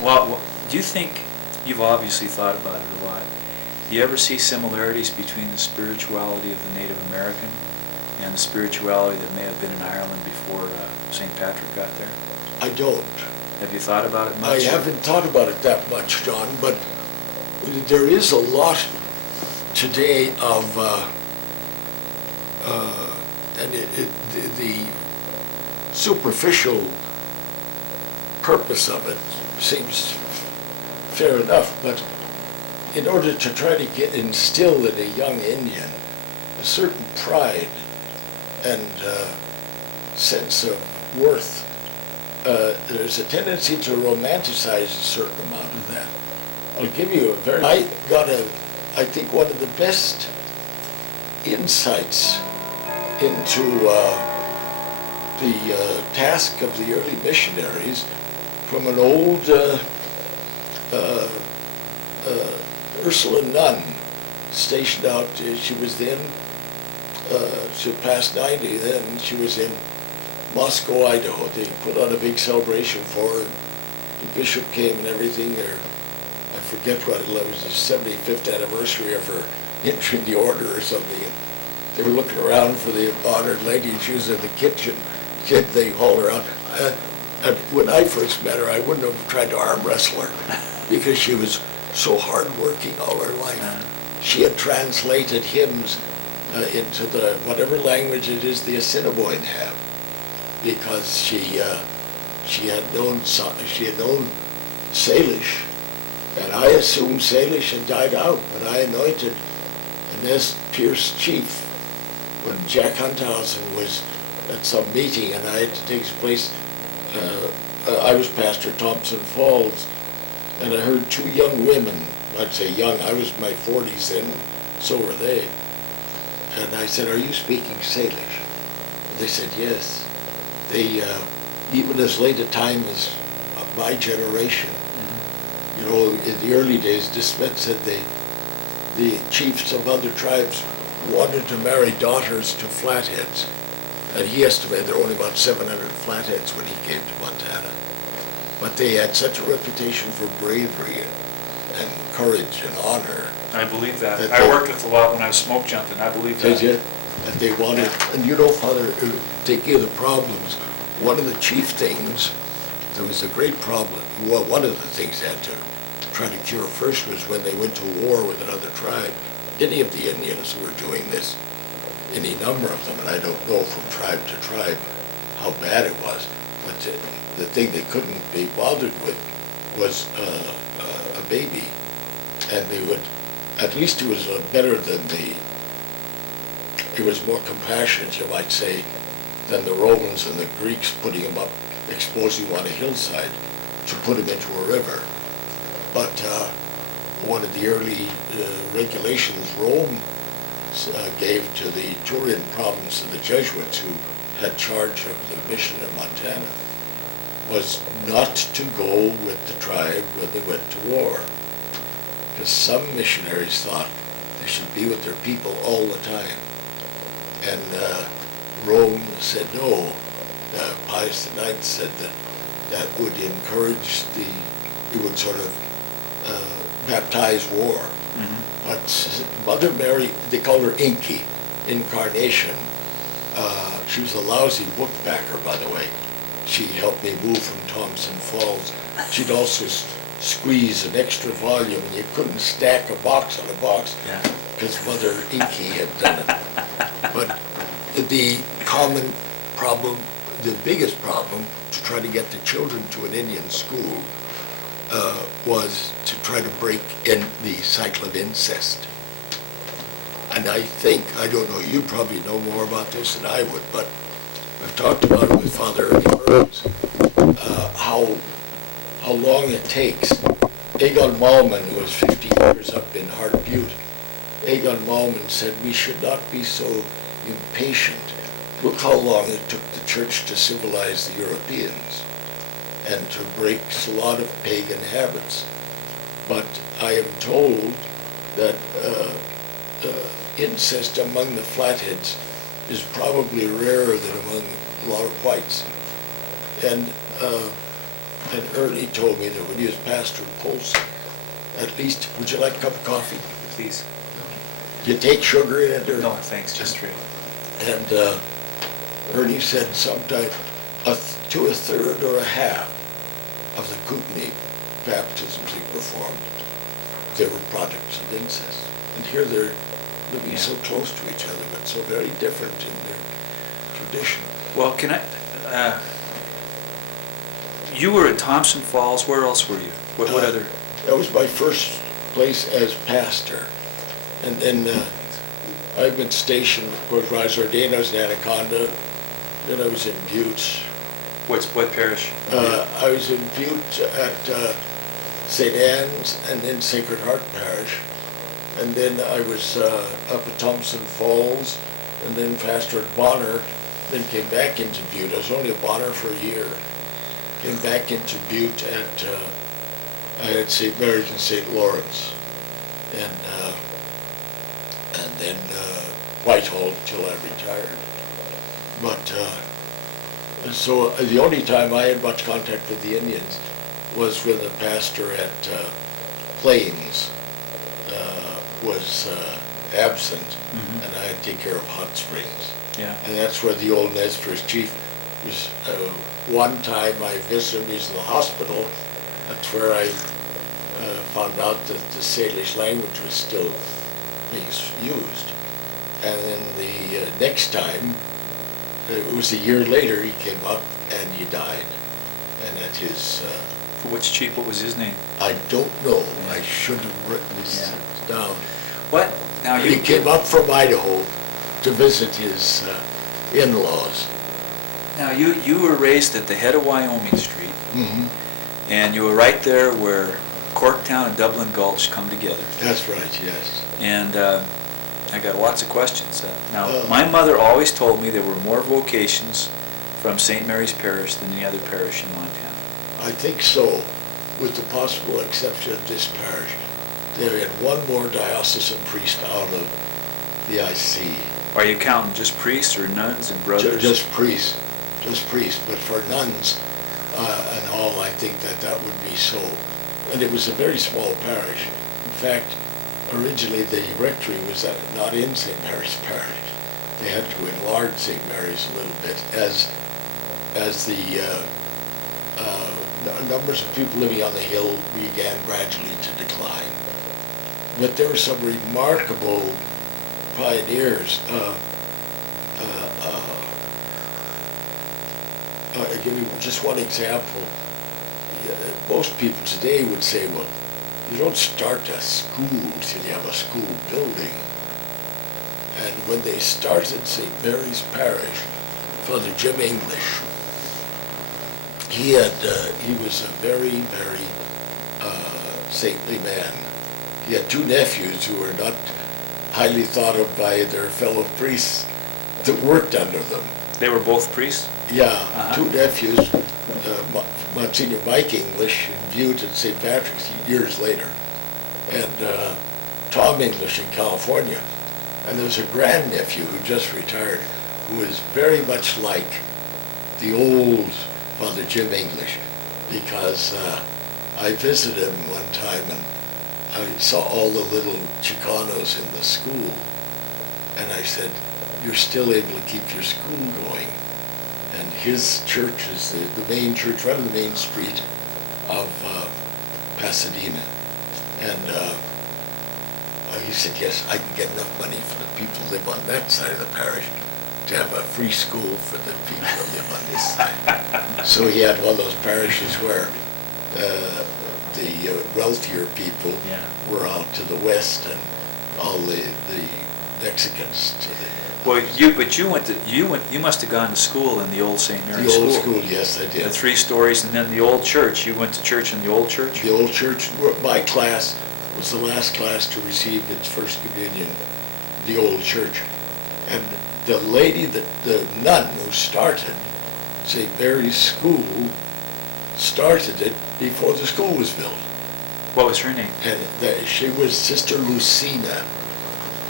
Well, do you think, you've obviously thought about it a lot, do you ever see similarities between the spirituality of the Native American and the spirituality that may have been in Ireland before St. Patrick got there? I don't. Have you thought about it much? I haven't thought about it that much, John, but there is a lot today of, and the superficial purpose of it seems fair enough, but in order to try to instill in a young Indian a certain pride and sense of worth, there's a tendency to romanticize a certain amount of that. I'll give you I think one of the best insights into the task of the early missionaries from an old Ursuline nun stationed out. She was then, she passed 90 then, she was in Moscow, Idaho. They put on a big celebration for her. The bishop came and everything. I forget what it was, the 75th anniversary of her entering the order or something. They were looking around for the honored lady, and she was in the kitchen. They hauled her out. And when I first met her, I wouldn't have tried to arm wrestle her because she was so hardworking all her life. She had translated hymns into the whatever language it is the Assiniboine have, because she had known Salish, and I assumed Salish had died out when I anointed Inez Pierce chief when Jack Hunthausen was at some meeting and I had to take his place. I was Pastor Thompson Falls, and I heard two young women, I'd say young, I was in my 40s then, so were they. And I said, "Are you speaking Salish?" And they said, "Yes." They, even as late a time as my generation, you know, in the early days, DeSmith said the chiefs of other tribes wanted to marry daughters to flatheads. And he estimated there were only about 700 flatheads when he came to Montana. But they had such a reputation for bravery and courage and honor. I believe that. I worked with a lot when I was smoke jumping. I believe that. Did you? And they wanted, and you know, Father, taking of the problems, one of the chief things, there was a great problem. Well, one of the things they had to try to cure first was when they went to war with another tribe. Any of the Indians who were doing this, any number of them, and I don't know from tribe to tribe how bad it was, but the thing they couldn't be bothered with was a baby. And they would, at least it was better than it was more compassionate, you might say, than the Romans and the Greeks putting him up, exposing him on a hillside to put him into a river. But one of the early regulations Rome gave to the Turin province of the Jesuits, who had charge of the mission in Montana, was not to go with the tribe when they went to war. Because some missionaries thought they should be with their people all the time. And Rome said no. Pius IX said that would encourage it would sort of baptize war. Mm-hmm. But Mother Mary, they called her Inky, Incarnation. She was a lousy bookbacker, by the way. She helped me move from Thompson Falls. She'd also squeeze an extra volume, and you couldn't stack a box on a box because Mother Inky had done it. But the common problem, the biggest problem to try to get the children to an Indian school was to try to break in the cycle of incest. And I think, I don't know, you probably know more about this than I would, but I've talked about it with Father Burns, how long it takes. Egon Malman, who was 50 years up in Hart Butte, Egon Malman said we should not be so impatient. Look how long it took the church to civilize the Europeans and to break a lot of pagan habits. But I am told that incest among the Flatheads is probably rarer than among a lot of whites. And And Ernie told me that when he was pastor of Polson, at least, would you like a cup of coffee? Please. Do you take sugar in it or? No, thanks, just straight. And Ernie said sometime to a third or a half of the Kootenai baptisms he performed, they were products of incest. And here they're living so close to each other, but so very different in their tradition. Well, can I, you were at Thompson Falls, where else were you? What other? That was my first place as pastor. And then I've been stationed, of course, when I was ordained, I was in Anaconda, then I was in Butte. What parish? I was in Butte at St. Anne's and then Sacred Heart Parish. And then I was up at Thompson Falls and then pastor at Bonner, then came back into Butte. I was only at Bonner for a year. Came back into Butte at St. Mary's and St. Lawrence. And then Whitehall till I retired. But so the only time I had much contact with the Indians was when the pastor at Plains was absent, and I had to take care of Hot Springs. Yeah. And that's where the old Nez Perce chief was. One time I visited him, he was in the hospital. That's where I found out that the Salish language was still being used. And then the next time, it was a year later, he came up and he died. And at his... Which chief, what was his name? I don't know. I should have written this down. What? Now He came up from Idaho to visit his in-laws. Now you were raised at the head of Wyoming Street, Mm-hmm. and you were right there where Corktown and Dublin Gulch come together. That's right, yes. And I got lots of questions. Now, my mother always told me there were more vocations from St. Mary's Parish than any other parish in Montana. I think so, with the possible exception of this parish. They had one more diocesan priest out of the IC. Are you counting just priests or nuns and brothers? Just priests, but for nuns and all, I think that would be so. And it was a very small parish. In fact, originally the rectory was not in St. Mary's Parish. They had to enlarge St. Mary's a little bit as the numbers of people living on the hill began gradually to decline. But there were some remarkable pioneers. I'll give you just one example. Most people today would say, well, you don't start a school till you have a school building. And when they started St. Mary's Parish, Father Jim English, he was a very, very saintly man. He had two nephews who were not highly thought of by their fellow priests that worked under them. They were both priests? Yeah, two nephews, Monsignor Mike English in Butte and St. Patrick's years later, and Tom English in California. And there's a grandnephew who just retired who is very much like the old Father Jim English, because I visited him one time and I saw all the little Chicanos in the school, and I said, you're still able to keep your school going. And his church is the main church right on the main street of Pasadena. And he said, yes, I can get enough money for the people who live on that side of the parish to have a free school for the people who live on this side. So he had one of those parishes where the wealthier people were out to the west and all the Mexicans to the... Well, you must have gone to school in the old St. Mary's School. The old school, yes, I did. The 3 stories, and then the old church. You went to church in the old church? The old church. My class was the last class to receive its first communion, the old church. And the lady, the nun who started St. Mary's School, started it before the school was built. What was her name? And she was Sister Lucena.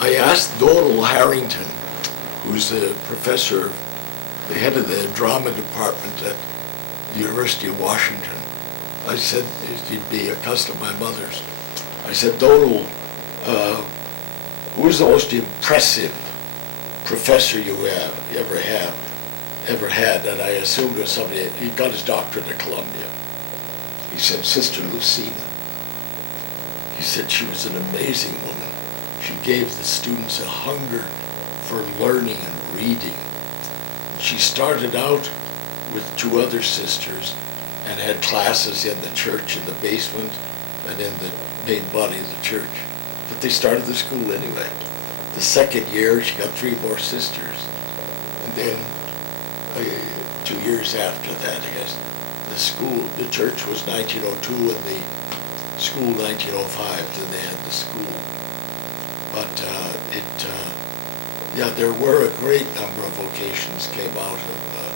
I asked Doral Harrington, who's the professor, the head of the drama department at the University of Washington, I said, she'd be a cousin of my mother's. I said, Donald, who was the most impressive professor you ever had? And I assumed it was somebody, he got his doctorate at Columbia. He said, Sister Lucena. He said she was an amazing woman. She gave the students a hunger for learning and reading. She started out with 2 other sisters and had classes in the church in the basement and in the main body of the church. But they started the school anyway. The second year, she got 3 more sisters. And then 2 years after that, I guess, the church was 1902 and the school 1905, then they had the school. But there were a great number of vocations came out of